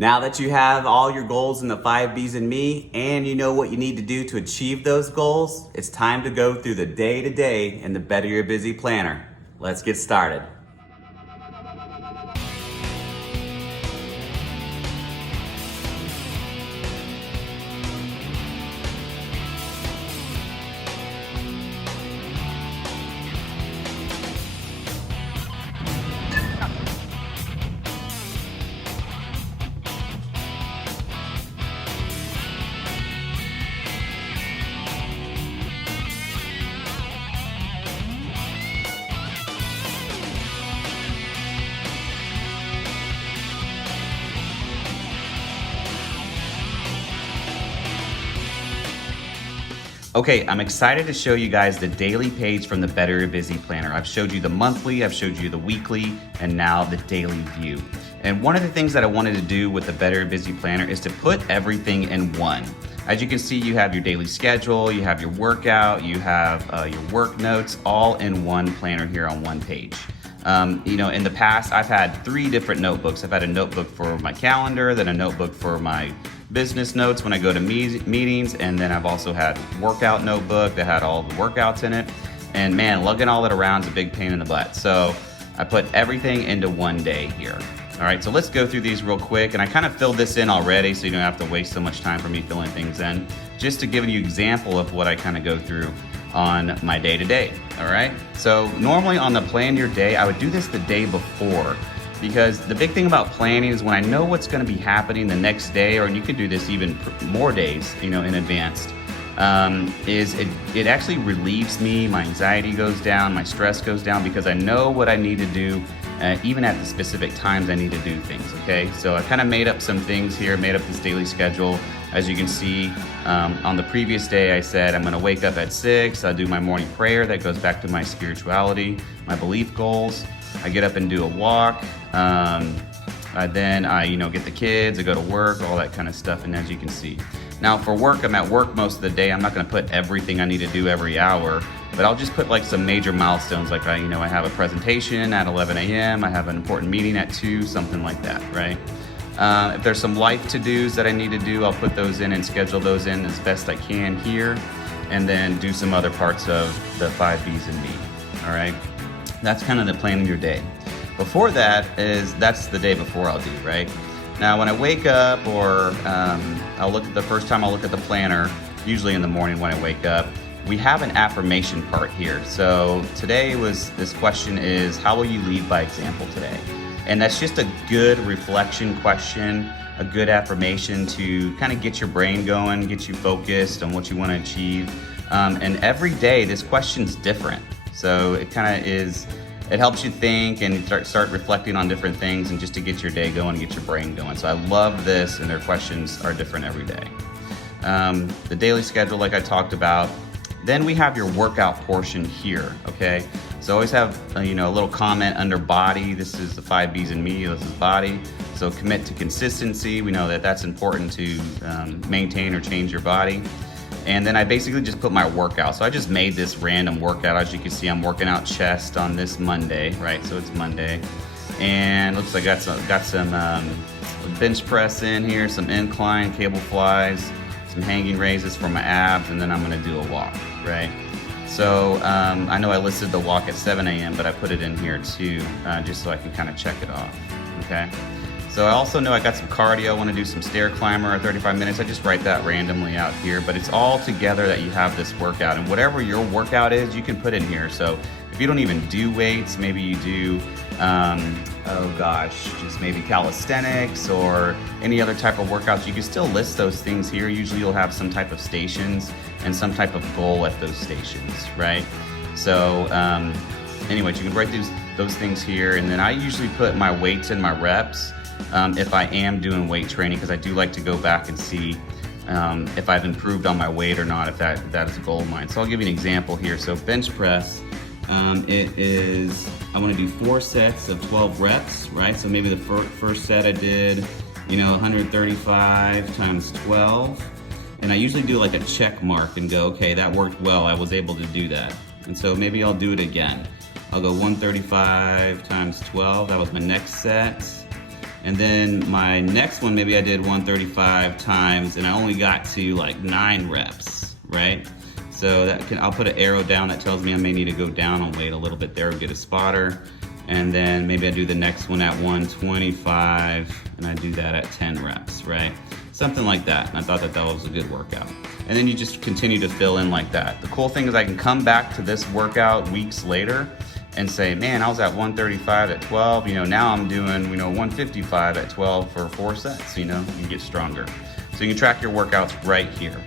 Now that you have all your goals in the 5 B's and me, and you know what you need to do to achieve those goals, it's time to go through the day-to-day in the Better Your Busy Planner. Let's get started. Okay, I'm excited to show you guys the daily page from the Better Your Busy Planner. I've showed you the monthly, I've showed you the weekly, and now the daily view. And one of the things that I wanted to do with the Better Your Busy Planner is to put everything in one. As you can see, you have your daily schedule, you have your workout, you have your work notes, all in one planner here on one page. In the past, I've had 3 different notebooks. I've had a notebook for my calendar, then a notebook for my business notes when I go to meetings, and then I've also had workout notebook that had all the workouts in it. And man, lugging all that around is a big pain in the butt. So I put everything into one day here. All right, so let's go through these real quick. And I kind of filled this in already, so you don't have to waste so much time for me filling things in, just to give you an example of what I kind of go through on my day-to-day, all right? So normally on the plan your day, I would do this the day before, because the big thing about planning is when I know what's gonna be happening the next day, or you could do this even more days, in advance, it actually relieves me, my anxiety goes down, my stress goes down, because I know what I need to do, even at the specific times I need to do things, okay? So I kind of made up some things here, made up this daily schedule. As you can see, on the previous day, I said I'm gonna wake up at 6, I'll do my morning prayer that goes back to my spirituality, my belief goals. I get up and do a walk. Then I get the kids, I go to work, all that kind of stuff, and as you can see. Now for work, I'm at work most of the day. I'm not gonna put everything I need to do every hour, but I'll just put like some major milestones, like I have a presentation at 11 a.m., I have an important meeting at 2, something like that, right? If there's some life to-dos that I need to do, I'll put those in and schedule those in as best I can here, and then do some other parts of the 5 B's and me, all right? That's kind of the plan of your day. Before that's the day before I'll do, right? Now when I wake up, or the first time I'll look at the planner, usually in the morning when I wake up, we have an affirmation part here. So this question is, how will you lead by example today? And that's just a good reflection question, a good affirmation to kind of get your brain going, get you focused on what you want to achieve. And every day, this question's different. So it helps you think and start reflecting on different things, and just to get your day going and get your brain going. So I love this, and their questions are different every day. The daily schedule, like I talked about. Then we have your workout portion here, okay? So always have a little comment under body. This is the 5 B's and me, this is body. So commit to consistency. We know that that's important to maintain or change your body. And then I basically just put my workout. So I just made this random workout. As you can see, I'm working out chest on this Monday, right? So it's Monday. And looks like I got some bench press in here, some incline cable flies, some hanging raises for my abs, and then I'm gonna do a walk, right? So I know I listed the walk at 7 a.m., but I put it in here too, just so I can kind of check it off, okay? So I also know I got some cardio. I want to do some stair climber at 35 minutes. I just write that randomly out here, but it's all together that you have this workout, and whatever your workout is, you can put in here. So if you don't even do weights, maybe you do, just maybe calisthenics or any other type of workouts, you can still list those things here. Usually you'll have some type of stations and some type of goal at those stations, right? So anyways, you can write those things here, and then I usually put my weights and my reps if I am doing weight training, because I do like to go back and see if I've improved on my weight or not, if that is a goal of mine. So I'll give you an example here. So bench press, I want to do 4 sets of 12 reps, right? So maybe the first set I did, 135 times 12. And I usually do like a check mark and go, okay, that worked well. I was able to do that. And so maybe I'll do it again. I'll go 135 times 12. That was my next set. And then my next one, maybe I did 135 times and I only got to like 9 reps, right? So I'll put an arrow down that tells me I may need to go down on weight a little bit there, get a spotter. And then maybe I do the next one at 125 and I do that at 10 reps, right? Something like that. And I thought that was a good workout. And then you just continue to fill in like that. The cool thing is I can come back to this workout weeks later and say, man, I was at 135 at 12, now I'm doing, 155 at 12 for 4 sets, you get stronger. So you can track your workouts right here.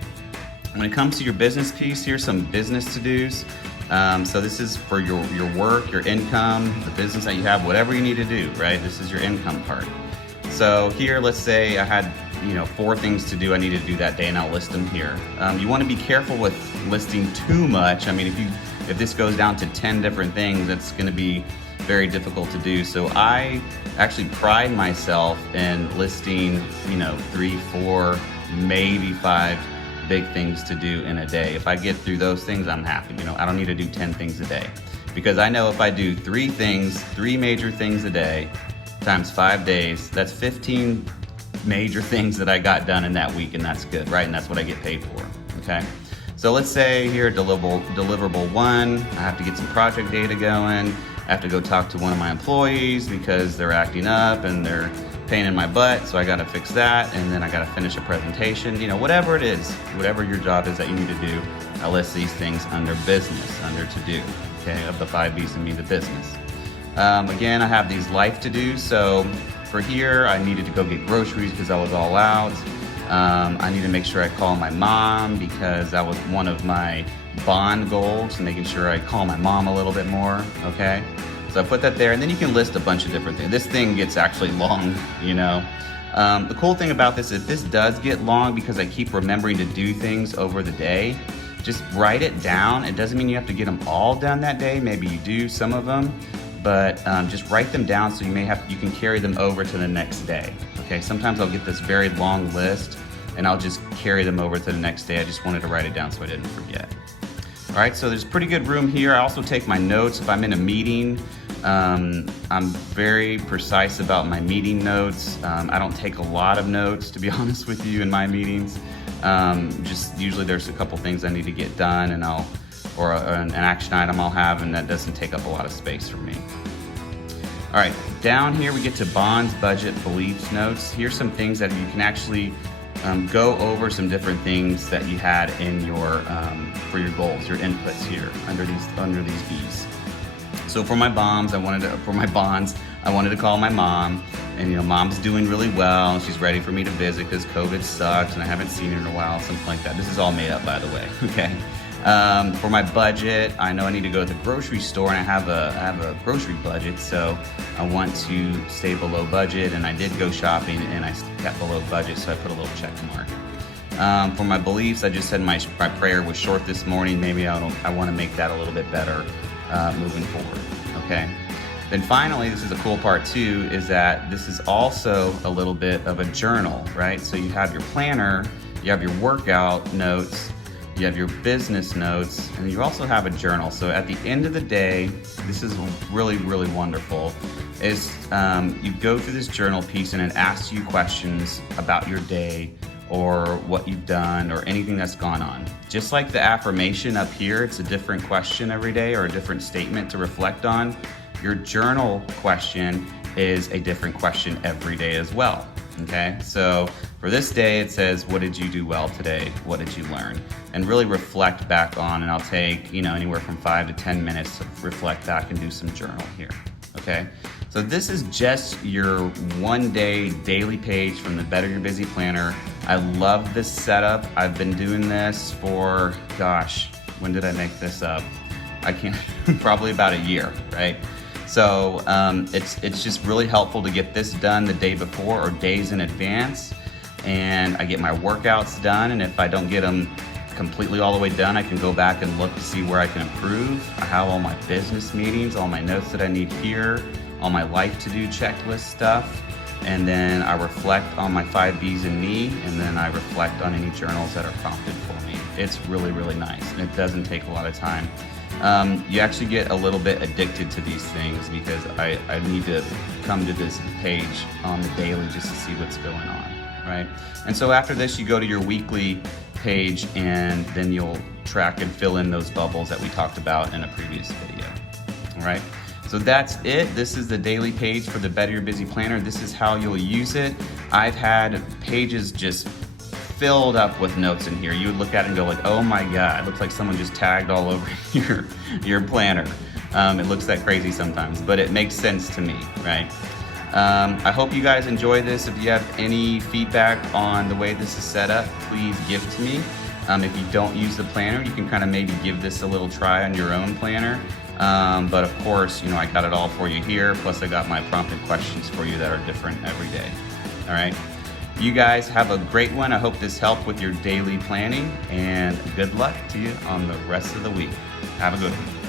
When it comes to your business piece, here's some business to-dos. So this is for your work, your income, the business that you have, whatever you need to do, right? This is your income part. So here, let's say I had, 4 things to do I needed to do that day, and I'll list them here. You want to be careful with listing too much. I mean, if this goes down to 10 different things, that's going to be very difficult to do. So I actually pride myself in listing, 3, 4, maybe 5 big things to do in a day. If I get through those things, I'm happy. I don't need to do 10 things a day, because I know if I do 3 major things a day times 5 days, that's 15 major things that I got done in that week, and that's good, right? And that's what I get paid for, okay? So let's say here, deliverable 1, I have to get some project data going. I have to go talk to one of my employees because they're acting up and they're pain in my butt, so I gotta fix that, and then I gotta finish a presentation. Whatever it is, whatever your job is that you need to do, I list these things under business, under to do, okay, of the 5 B's and me, the business. Again, I have these life to do. So for here, I needed to go get groceries because I was all out. I need to make sure I call my mom because that was one of my bond goals, making sure I call my mom a little bit more, okay? So I put that there, and then you can list a bunch of different things. This thing gets actually long, The cool thing about this is this does get long because I keep remembering to do things over the day. Just write it down. It doesn't mean you have to get them all done that day. Maybe you do some of them, but just write them down so you can carry them over to the next day. Okay, sometimes I'll get this very long list and I'll just carry them over to the next day. I just wanted to write it down so I didn't forget. All right, so there's pretty good room here. I also take my notes if I'm in a meeting. I'm very precise about my meeting notes. I don't take a lot of notes, to be honest with you, in my meetings. Just usually there's a couple things I need to get done, and or an action item I'll have, and that doesn't take up a lot of space for me. All right, down here we get to bonds, budget, beliefs, notes. Here's some things that you can actually go over, some different things that you had in your for your goals, your inputs here under these B's. So for my bonds, I wanted to call my mom, and mom's doing really well, and she's ready for me to visit because COVID sucks and I haven't seen her in a while, something like that. This is all made up, by the way. Okay. For my budget, I know I need to go to the grocery store, and I have a grocery budget, so I want to stay below budget, and I did go shopping and I kept below budget, so I put a little check mark. For my beliefs, I just said my prayer was short this morning. Maybe I want to make that a little bit better moving forward, okay? Then finally, this is a cool part too, is that this is also a little bit of a journal, right? So you have your planner, you have your workout notes, you have your business notes, and you also have a journal. So at the end of the day, this is really, really wonderful, is you go through this journal piece and it asks you questions about your day or what you've done or anything that's gone on. Just like the affirmation up here, it's a different question every day or a different statement to reflect on. Your journal question is a different question every day as well. Okay, so for this day it says, what did you do well today? What did you learn? And really reflect back on, and I'll take anywhere from 5 to 10 minutes to reflect back and do some journal here. Okay, so this is just your 1-day daily page from the Better Your Busy Planner. I love this setup. I've been doing this for, gosh, when did I make this up? I can't, probably about a year, right? So it's just really helpful to get this done the day before or days in advance, and I get my workouts done, and if I don't get them completely all the way done, I can go back and look to see where I can improve. I have all my business meetings, all my notes that I need here, all my life to-do checklist stuff, and then I reflect on my 5 B's and me, and then I reflect on any journals that are prompted for me. It's really, really nice, and it doesn't take a lot of time. you actually get a little bit addicted to these things because I need to come to this page on the daily just to see what's going on, right? And so after this, you go to your weekly page and then you'll track and fill in those bubbles that we talked about in a previous video, all right? So that's it. This is the daily page for the Better Your Busy Planner. This is how you'll use it. I've had pages just filled up with notes in here. You would look at it and go like, oh my God, it looks like someone just tagged all over your planner. It looks that crazy sometimes, but it makes sense to me, right? I hope you guys enjoy this. If you have any feedback on the way this is set up, please give to me. If you don't use the planner, you can kind of maybe give this a little try on your own planner. But of course, I got it all for you here. Plus I got my prompted questions for you that are different every day. All right. You guys have a great one. I hope this helped with your daily planning, and good luck to you on the rest of the week. Have a good one.